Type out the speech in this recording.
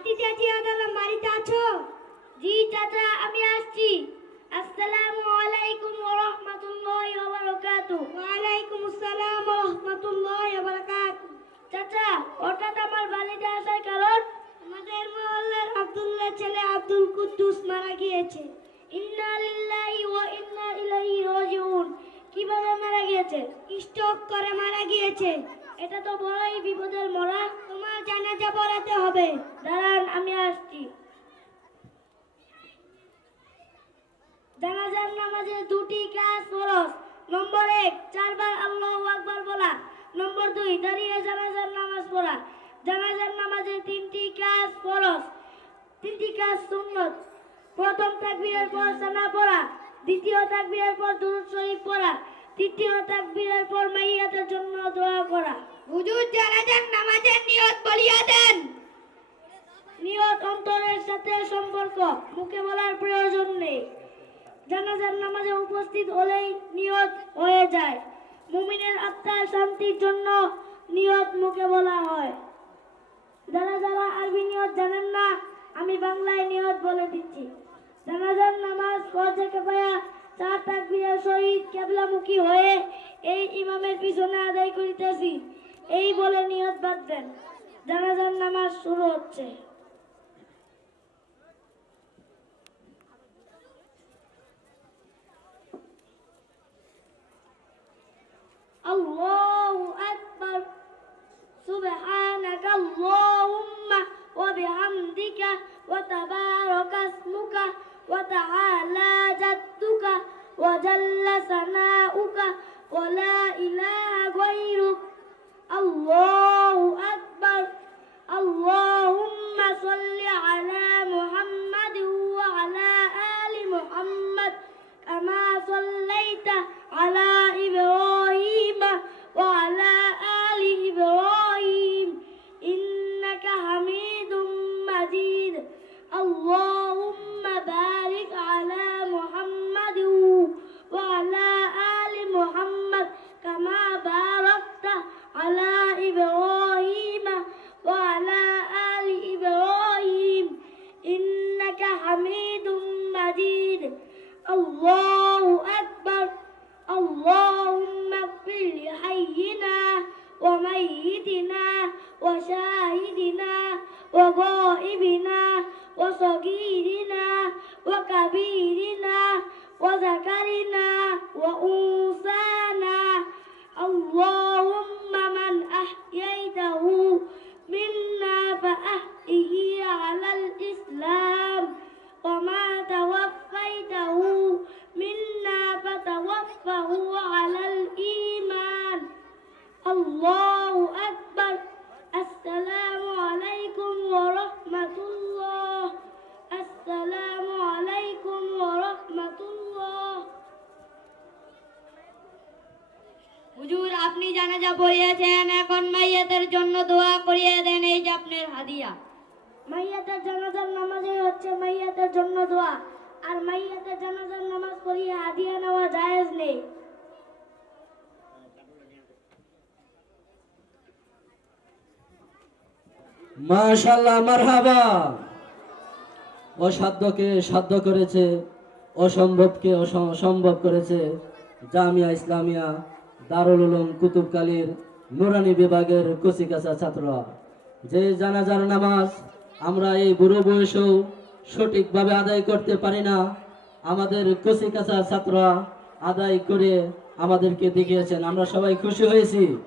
বাতি চাচি আদালাম বাড়িতে আছো জি চাচা আমি আসছি। আসসালামু আলাইকুম ওয়া রাহমাতুল্লাহি ওয়া বারাকাতুহু ওয়া আলাইকুম আসসালাম ওয়া রাহমাতুল্লাহি ওয়া বারাকাতুহু চাচা হঠাৎ আমার বাড়িতে আসার কারণ? আমাদের মহল্লার আব্দুল্লাহ ছেলে আব্দুল কুদ্দুস মারা গিয়েছে। ইন্না লিল্লাহি ওয়া ইন্না ইলাইহি রাজিউন। কীভাবে মারা গিয়েছে? স্ট্রোক করে মারা গিয়েছে। এটা তো বড়ই বিপদের মরা। জানাজা পড়াতে হবে। দাঁড়ান, আমি আসছি। জানাজার নামাজে দুটি কাজ ফরজ। নম্বর এক, চারবার আল্লাহু আকবার বলা। নম্বর দুই, দাঁড়িয়ে জানাজার নামাজ পড়া। জানাজার নামাজে তিনটি কাজ ফরজ। তিনটি কাজ সুন্নত। প্রথম তাকবীরের পর সানা পড়া। দ্বিতীয় তাকবীরের পর দুরূদ শরীফ পড়া। তৃতীয় তাকবীরের পর মাইয়াতের জন্য দোয়া করা। হুজুর জানাজার নামাজের নিয়ত বলিয়া দেন। নিয়ত অন্তরের সাথে সম্পর্ক মুখে বলার প্রয়োজন নেই। জানাজার নামাজে উপস্থিত হলেই নিয়ত হয়ে যায়। মুমিনের আত্মার শান্তির জন্য নিয়ত মুখে বলা হয়। যারা যারা আরবি নিয়ত জানেন না আমি বাংলায় নিয়ত বলে দিচ্ছি। জানাজার নামাজ ফরজে কেফায়া চার তাকবীরের সহিত কেবলামুখী হয়ে এই ইমামের পিছনে আদায় করিতেছি। এই বলে নিয়ত বাঁধবেন। জানাজার নামাজ শুরু হচ্ছে। আল্লাহু وتعالى جدك وجل ثناؤك ولا إله غيرك. الله أكبر. اللهم على إبراهيم وعلى آل إبراهيم إنك حميد مجيد. الله أكبر. اللهم اغفر لحينا وميتنا وشاهدنا وغائبنا وصغيرنا وكبيرنا وذكرنا وأنثانا আল্লাহ আকবার আসসালামু আলাইকুম ওয়া রাহমাতুল্লাহ আসসালামু আলাইকুম ওয়া রাহমাতুল্লাহ হুজুর আপনি জানাজা পড়িয়েছেন এখন মাইয়াতের জন্য দোয়া করিয়ে দেন এই যে আপনার হাদিয়া। মাইয়াতের জানাজার নামাজই হচ্ছে মাইয়াতের জন্য দোয়া। আর মাইয়াতের জানাজার নামাজ পড়িয়ে হাদিয়া নেওয়া জায়েজ নেই। মাশাল্লাহ মারহাবা। অসাধ্যকে সাধ্য করেছে, অসম্ভবকে অসম- সম্ভব করেছে জামিয়া ইসলামিয়া, দারুল উলুম কুতুবকালীর নুরানি বিভাগের কচিকাচা ছাত্ররা। যে জানাজার নামাজ আমরা এই বুড়ো বয়সেও সঠিকভাবে আদায় করতে পারি না, আমাদের কচিকাচা ছাত্ররা আদায় করে আমাদেরকে দেখিয়েছেন। আমরা সবাই খুশি হয়েছি।